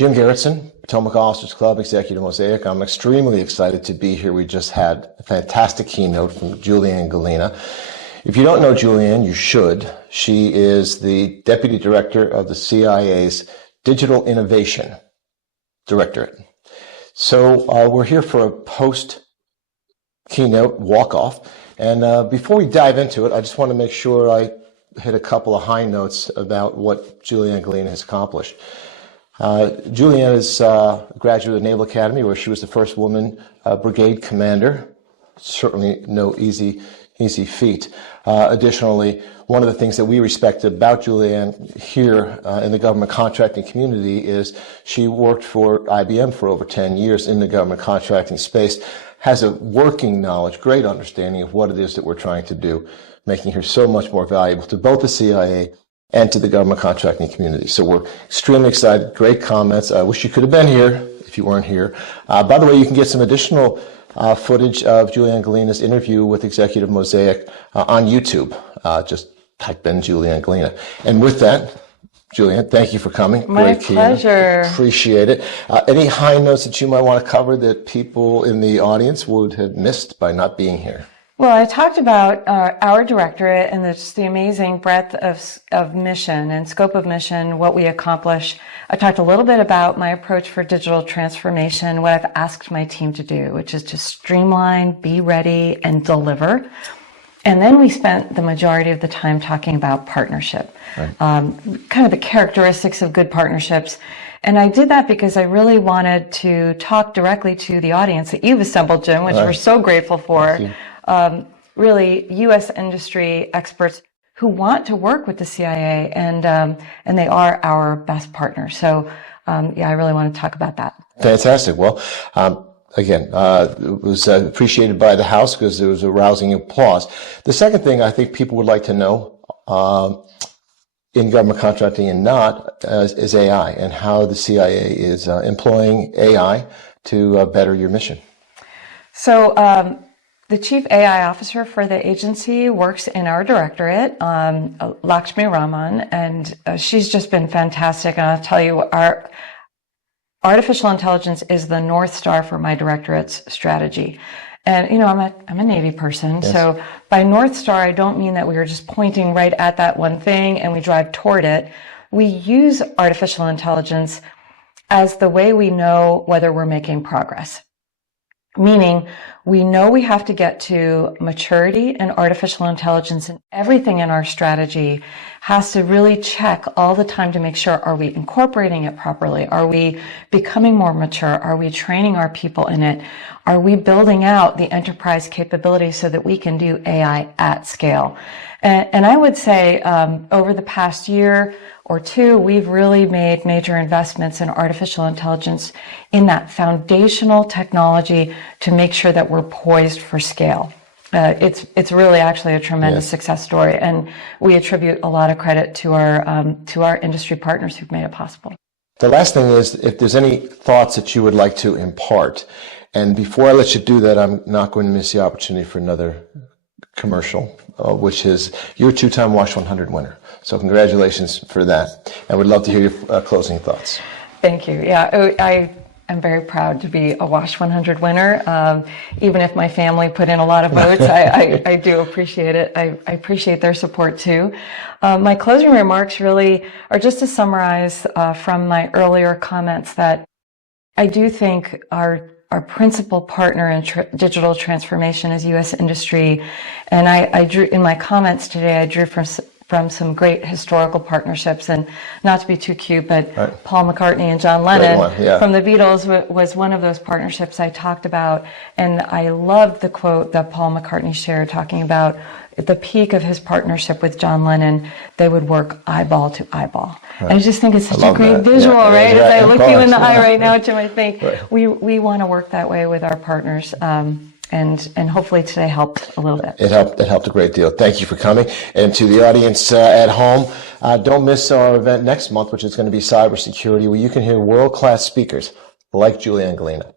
Jim Garrettson, Potomac Officers Club, Executive Mosaic. I'm extremely excited to be here. We just had a fantastic keynote from Juliane Gallina. If you don't know Juliane, you should. She is the Deputy Director of the CIA's Digital Innovation Directorate. So we're here for a post-keynote walk-off. And before we dive into it, I just want to make sure I hit a couple of high notes about what Juliane Gallina has accomplished. Juliane is a graduate of the Naval Academy, where she was the first woman brigade commander. Certainly no easy feat. Additionally, one of the things that we respect about Juliane here in the government contracting community is she worked for IBM for over 10 years in the government contracting space, has a working knowledge, great understanding of what it is that we're trying to do, making her so much more valuable to both the CIA and to the government contracting community. So we're extremely excited. Great comments. I wish you could have been here if you weren't here. By the way, you can get some additional footage of Juliane Gallina's interview with Executive Mosaic on YouTube. Just type in Juliane Gallina. And with that, Juliane, thank you for coming. My pleasure. Appreciate it. Any high notes that you might want to cover that people in the audience would have missed by not being here? Well, I talked about our directorate and just the amazing breadth of mission and scope of mission, what we accomplish. I talked a little bit about my approach for digital transformation, what I've asked my team to do, which is to streamline, be ready, and deliver. And then we spent the majority of the time talking about partnership, right. Kind of the characteristics of good partnerships. And I did that because I really wanted to talk directly to the audience that you've assembled, Jim, which we're so grateful for. Really U.S. industry experts who want to work with the CIA, and they are our best partners. So, I really want to talk about that. Fantastic. Well, again, it was appreciated by the House because there was a rousing applause. The second thing I think people would like to know in government contracting and not is AI, and how the CIA is employing AI to better your mission. So, the Chief AI Officer for the agency works in our directorate, Lakshmi Raman, and she's just been fantastic. And I'll tell you, our artificial intelligence is the North Star for my directorate's strategy. And, I'm a Navy person, yes. So by North Star, I don't mean that we are just pointing right at that one thing and we drive toward it. We use artificial intelligence as the way we know whether we're making progress. Meaning, we know we have to get to maturity in artificial intelligence, and everything in our strategy has to really check all the time to make sure, are we incorporating it properly? Are we becoming more mature? Are we training our people in it? Are we building out the enterprise capability so that we can do AI at scale? And I would say over the past year or two, we've really made major investments in artificial intelligence in that foundational technology to make sure that we're poised for scale. It's really actually a tremendous success story, and we attribute a lot of credit to our industry partners who've made it possible. The last thing is, if there's any thoughts that you would like to impart, and before I let you do that, I'm not going to miss the opportunity for another commercial, which is you're a two-time WASH 100 winner. So congratulations for that. I would love to hear your closing thoughts. Thank you. Yeah, I am very proud to be a WASH 100 winner. Even if my family put in a lot of votes, I do appreciate it. I appreciate their support too. My closing remarks really are just to summarize from my earlier comments that I do think our principal partner in digital transformation is U.S. industry. And I drew, in my comments today, I drew from some great historical partnerships, and not to be too cute, but right. Paul McCartney and John Lennon from the Beatles was one of those partnerships I talked about. And I loved the quote that Paul McCartney shared talking about at the peak of his partnership with John Lennon, they would work eyeball to eyeball. Right. And I just think it's such a great visual, right? As I look you in the eye right now, Jim, I think we want to work that way with our partners. And hopefully today helped a little bit. It helped a great deal. Thank you for coming. And to the audience at home, don't miss our event next month, which is going to be cybersecurity, where you can hear world-class speakers like Juliane Gallina.